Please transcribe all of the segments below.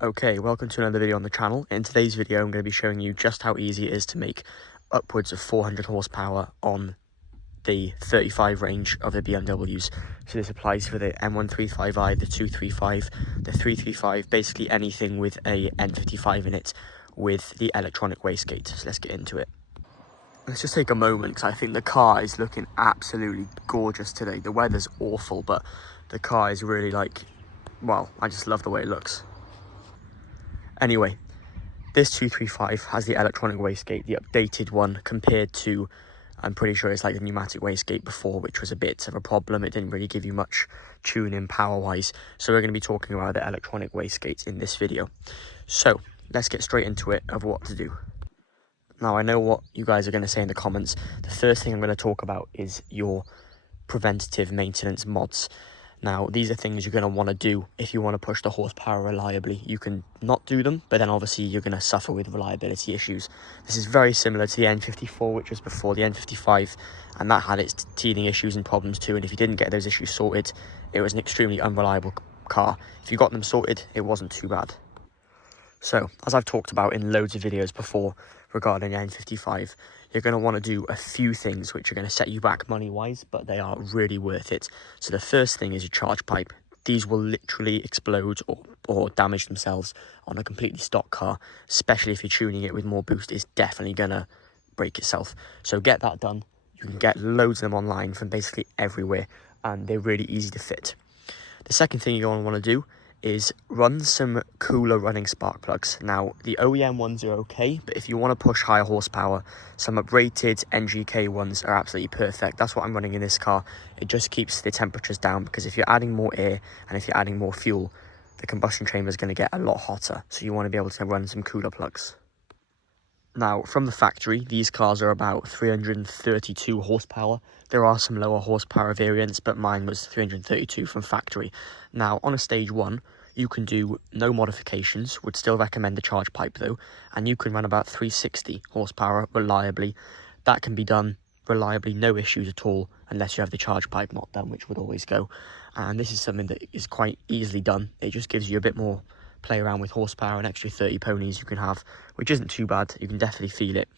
Okay, welcome to another video on the channel. In today's video, I'm going to be showing you just how easy it is to make upwards of 400 horsepower on the 35 range of the BMWs. So this applies for the N135i, the 235, the 335, basically anything with a N55 in it with the electronic wastegate. So let's get into it. Let's just take a moment because I think the car is looking absolutely gorgeous today. The weather's awful, but the car is really well, I just love the way it looks. Anyway, this 235 has the electronic wastegate, the updated one, compared to, I'm pretty sure it's like the pneumatic wastegate before, which was a bit of a problem. It didn't really give you much tuning power-wise. So we're going to be talking about the electronic wastegate in this video. So let's get straight into it of what to do. Now, I know what you guys are going to say in the comments. The first thing I'm going to talk about is your preventative maintenance mods. Now, these are things you're going to want to do if you want to push the horsepower reliably. You can not do them, but then obviously you're going to suffer with reliability issues. This is very similar to the N54, which was before the N55, and that had its teething issues and problems too. And if you didn't get those issues sorted, it was an extremely unreliable car. If you got them sorted, it wasn't too bad. So, as I've talked about in loads of videos before regarding N55, you're going to want to do a few things which are going to set you back money-wise, but they are really worth it. So the first thing is your charge pipe. These will literally explode or damage themselves on a completely stock car, especially if you're tuning it with more boost. It's definitely going to break itself. So get that done. You can get loads of them online from basically everywhere, and they're really easy to fit. The second thing you're going to want to do is run some cooler running spark plugs. Now, the OEM ones are okay, but if you want to push higher horsepower, some uprated NGK ones are absolutely perfect. That's what I'm running in this car. It just keeps the temperatures down, because if you're adding more air and if you're adding more fuel, the combustion chamber is going to get a lot hotter. So you want to be able to run some cooler plugs. Now, from the factory, these cars are about 332 horsepower. There are some lower horsepower variants, but mine was 332 from factory. Now, on a stage 1, you can do no modifications, would still recommend the charge pipe though, and you can run about 360 horsepower reliably. That can be done reliably, no issues at all, unless you have the charge pipe not done, which would always go. And this is something that is quite easily done. It just gives you a bit more play around with horsepower, an extra 30 ponies you can have, which isn't too bad. You can definitely feel it.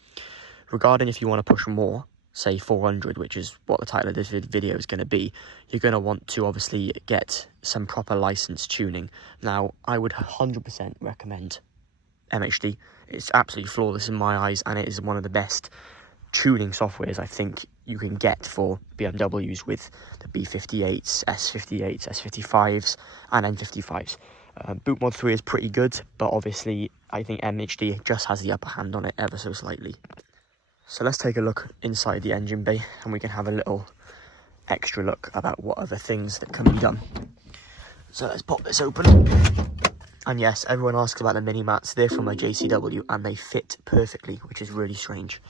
Regarding if you want to push more, say 400, which is what the title of this video is going to be, you're going to want to obviously get some proper license tuning. Now, I would 100% recommend MHD. It's absolutely flawless in my eyes, and it is one of the best tuning softwares I think you can get for BMWs with the B58s, S58s, S55s, and N55s. Boot Mod 3 is pretty good, but obviously I think MHD just has the upper hand on it ever so slightly. So let's take a look inside the engine bay, and we can have a little extra look about what other things that can be done. So let's pop this open. And yes, everyone asks about the mini mats. They're from my JCW and they fit perfectly, which is really strange.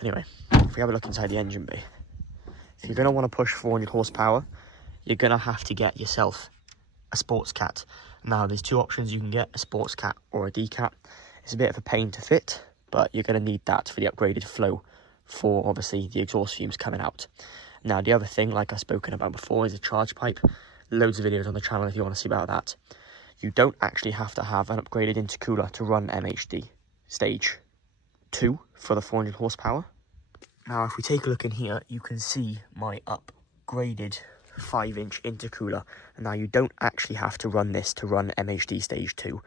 Anyway, if we have a look inside the engine bay, if you're going to want to push 400 horsepower, you're going to have to get yourself a sports cat. Now, there's two options you can get, a sports cat or a D cat. It's a bit of a pain to fit, but you're going to need that for the upgraded flow for obviously the exhaust fumes coming out. Now, the other thing, like I've spoken about before, is a charge pipe. Loads of videos on the channel if you want to see about that. You don't actually have to have an upgraded intercooler to run MHD stage 2 for the 400 horsepower. Now, if we take a look in here, you can see my upgraded 5-inch intercooler. Now, you don't actually have to run this to run MHD stage 2.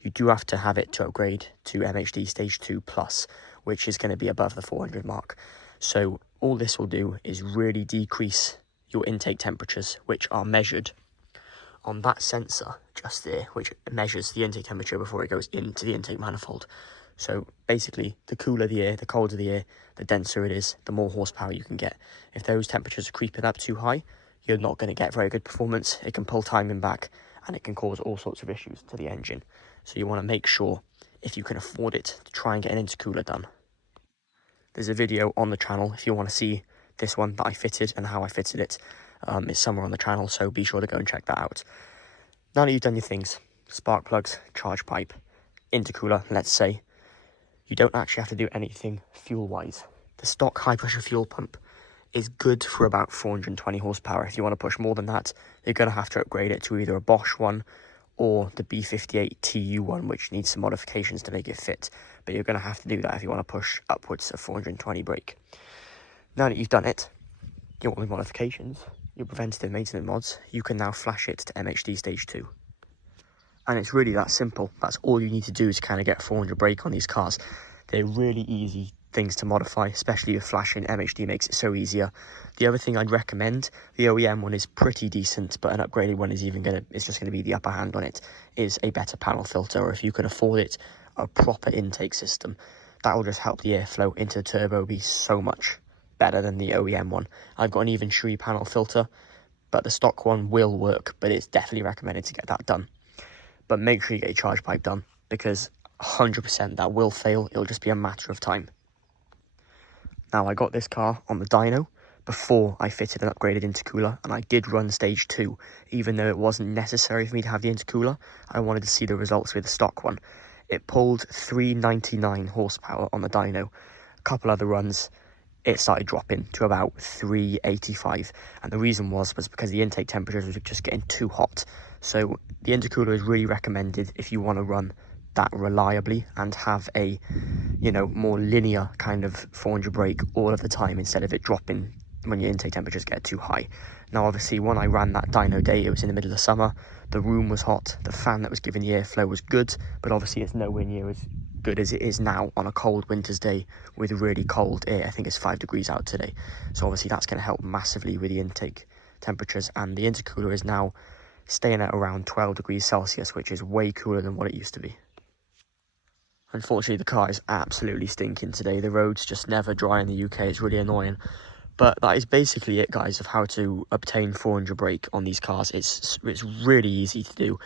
You do have to have it to upgrade to MHD stage 2 plus, which is going to be above the 400 mark. So all this will do is really decrease your intake temperatures, which are measured on that sensor just there, which measures the intake temperature before it goes into the intake manifold. So basically, the cooler the air, the colder the air, the denser it is, the more horsepower you can get. If those temperatures are creeping up too high, you're not going to get very good performance. It can pull timing back, and it can cause all sorts of issues to the engine. So you want to make sure, if you can afford it, to try and get an intercooler done. There's a video on the channel if you want to see this one that I fitted and how I fitted it. It's somewhere on the channel, so be sure to go and check that out. Now that you've done your things, spark plugs, charge pipe, intercooler, let's say, you don't actually have to do anything fuel-wise. The stock high-pressure fuel pump is good for about 420 horsepower. If you want to push more than that, you're going to have to upgrade it to either a Bosch one or the B58 TU one, which needs some modifications to make it fit. But you're going to have to do that if you want to push upwards of 420 brake. Now that you've done it, all the modifications, your preventative maintenance mods, you can now flash it to MHD Stage 2. And it's really that simple. That's all you need to do is kind of get 400 brake on these cars. They're really easy things to modify, especially with flashing. MHD makes it so easier. The other thing I'd recommend, the OEM one is pretty decent, but an upgraded one is just going to be the upper hand on it, is a better panel filter, or if you can afford it, a proper intake system. That will just help the airflow into the turbo be so much better than the OEM one. I've got an even Shree panel filter, but the stock one will work, but it's definitely recommended to get that done. But make sure you get your charge pipe done, because 100% that will fail. It'll just be a matter of time. Now, I got this car on the dyno before I fitted an upgraded intercooler, and I did run Stage 2, even though it wasn't necessary for me to have the intercooler. I wanted to see the results with the stock one. It pulled 399 horsepower on the dyno. A couple other runs, it started dropping to about 385, and the reason was because the intake temperatures were just getting too hot. So the intercooler is really recommended if you want to run that reliably and have a, more linear kind of 400 brake all of the time, instead of it dropping when your intake temperatures get too high. Now, obviously, when I ran that dyno day, it was in the middle of summer. The room was hot. The fan that was giving the airflow was good, but obviously it's nowhere near as good as it is now on a cold winter's day with really cold air. I think it's 5 degrees out today. So obviously that's going to help massively with the intake temperatures, and the intercooler is now staying at around 12 degrees Celsius, which is way cooler than what it used to be. Unfortunately, the car is absolutely stinking today. The roads just never dry in the UK. It's really annoying. But that is basically it, guys, of how to obtain 400 brake on these cars. It's really easy to do,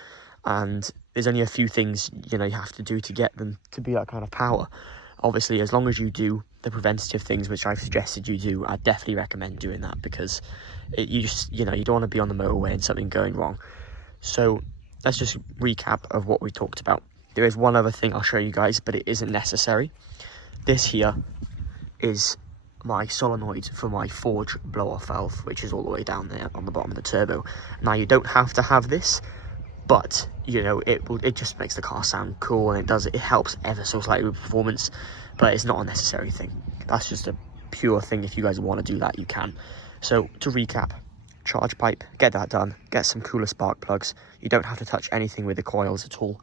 and there's only a few things you have to do to get them to be that kind of power. Obviously, as long as you do the preventative things which I've suggested you do, I definitely recommend doing that, because you don't want to be on the motorway and something going wrong. So let's just recap of what we talked about. There is one other thing I'll show you guys, but it isn't necessary. This here is my solenoid for my forge blow-off valve, which is all the way down there on the bottom of the turbo. Now, you don't have to have this, but it just makes the car sound cool, and it helps ever so slightly with performance, but it's not a necessary thing. That's just a pure thing. If you guys want to do that, you can. So to recap, charge pipe, get that done, get some cooler spark plugs. You don't have to touch anything with the coils at all.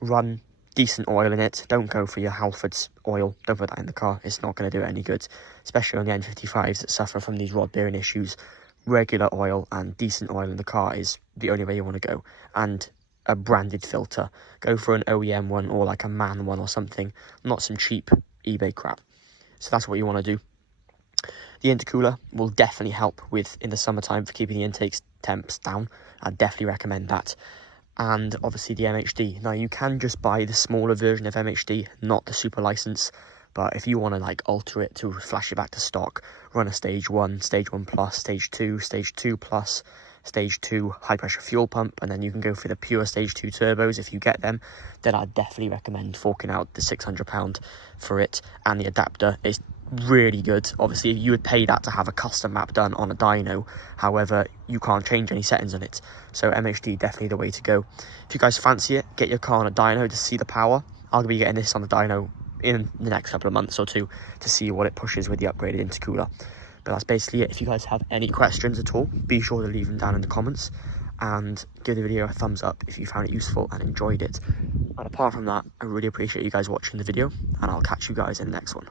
Run decent oil in it. Don't go for your Halfords oil. Don't put that in the car. It's not going to do it any good, especially on the N55s that suffer from these rod bearing issues. Regular oil and decent oil in the car is the only way you want to go, and a branded filter. Go for an OEM one, or like a MAN one or something, not some cheap eBay crap. So that's what you want to do. The intercooler will definitely help with in the summertime for keeping the intake temps down. I'd definitely recommend that. And obviously the MHD. Now, you can just buy the smaller version of MHD, not the super license, but if you want to alter it to flash it back to stock, run a stage 1 plus, stage 2 plus, stage 2 high pressure fuel pump, and then you can go for the pure stage 2 turbos if you get them, then I'd definitely recommend forking out the £600 for it. And the adapter is really good. Obviously, you would pay that to have a custom map done on a dyno, however, you can't change any settings on it. So MHD definitely the way to go. If you guys fancy it, get your car on a dyno to see the power. I'll be getting this on the dyno in the next couple of months or two to see what it pushes with the upgraded intercooler. But that's basically it. If you guys have any questions at all, be sure to leave them down in the comments, and give the video a thumbs up if you found it useful and enjoyed it. And apart from that, I really appreciate you guys watching the video, and I'll catch you guys in the next one.